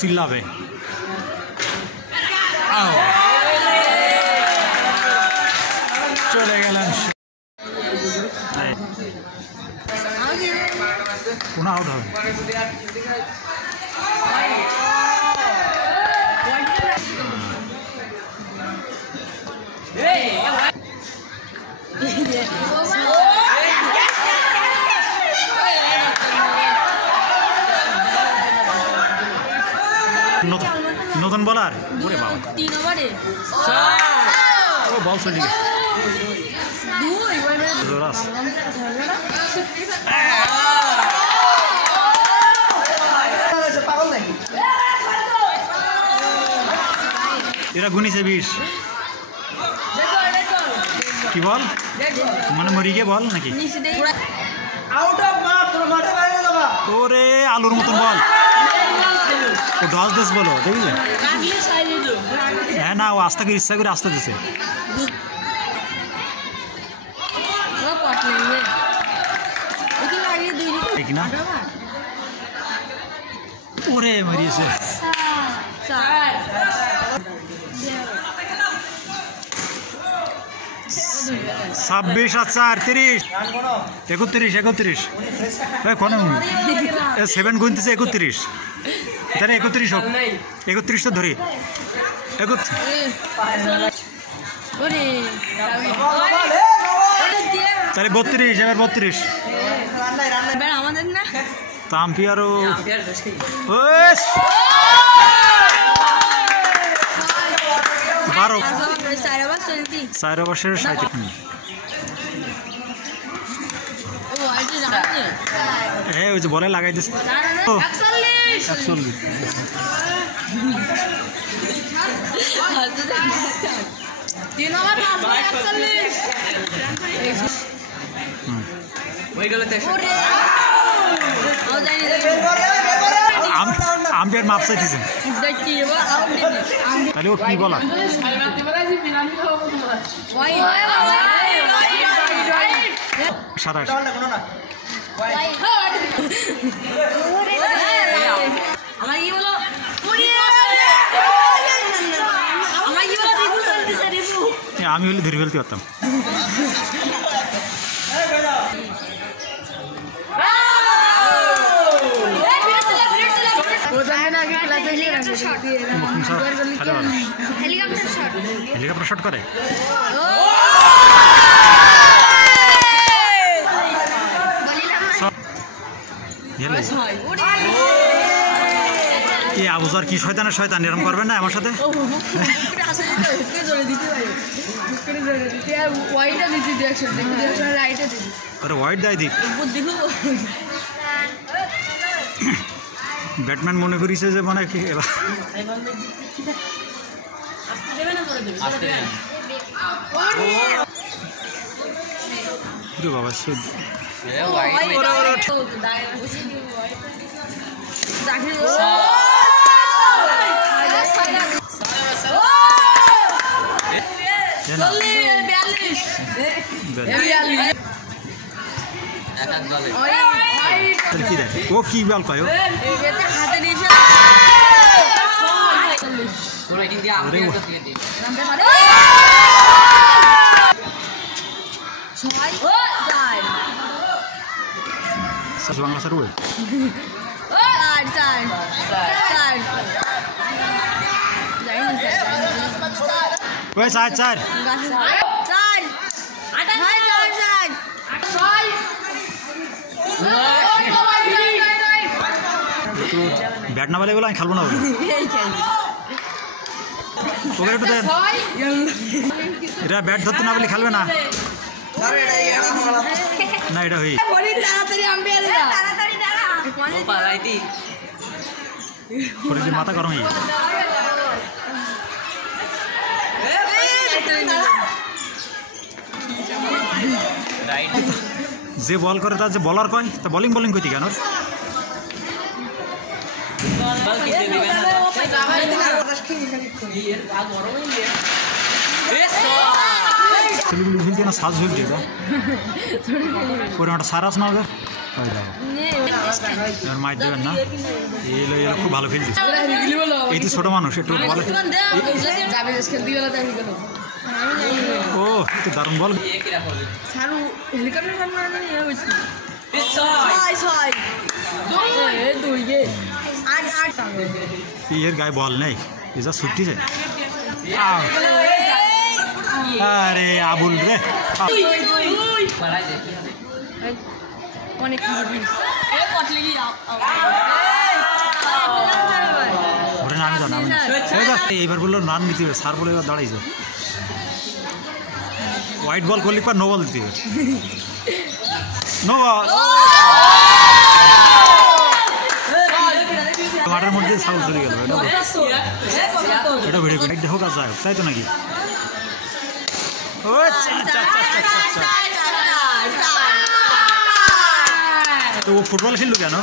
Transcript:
চিল্লাবে। চলে গেলেন কোন আউট হবে। নতুন বলার ওরে বাবা 3 ওভারে ও বল চলে গেছে 2 ওভারে জোরাস। এরা গুনিছে 20 কি বল মানে মরিগে বল নাকি ওরে আলুর মতন বল ও ডস দিস বলো দেখলে হ্যাঁ না ও আস্তে করে ইচ্ছা করে আস্তে দিছে ঠিক না ওরে মরিয়েছে 26 আর 4 30 31 31 কোন 7 গুনতেছে 31 তাহলে 31 হোক 31 তো ধরি 31 তাহলে 32 এবার 32 আমাদের না তাম্পিয়ারও বারো 4 ওভার 60 মিনিট হ্যাঁ ওই যে বলে লাগাই দিচ্ছে 41 আম্পায়ার মাপ চাইতেছে তাহলে ও কি বলা সাতাশ আমি হলে ধরে ফেলতে পারতাম হেলিকপ্টার শট করে কি আবুজার কি শয়তানের শয়তান এরকম করবেন না আমার সাথে আরে হোয়াইট দেয় দিক ব্যাটম্যান মনে করিছে যে মানে কি বাবা ও কি বল পায় বাংলা স্যার ওই 4 ব্যাট না বলে বলে আমি খেলবো না ওকে একটু দেন এরা ব্যাট ধরতে না বলে খেলবে না না এটা হই মাথা গরম হয়ে যে বল করে তার যে বলার কয় তা বোলিং কইতি কেন সেলিব্রিটি ফিল্ড না সাজ ফিল্ড এটা ওর একটা সার আছে না ওদের এবার মাইর দেবেন না এলো এলো খুব ভালো ফিল্ড এই তো ছোটো মানুষ একটু বলে ও একটু দারুণ বল এর গায়ে বল নেই এ যা ছুটছে আরে আবুল রে অনেক ওরে নামি দাও নামি এইবার বললো রান নিতে হবে সার বলে এবার দাঁড়াইছে হোয়াইট বল করলে পর নো বল দিতে হবে নো বল মাঠের মধ্যে ছাগল চলে গেল এটা ভিডিও একটা হোক আর যায় তাই তো নাকি তো ও ফুটবল খেললো কেন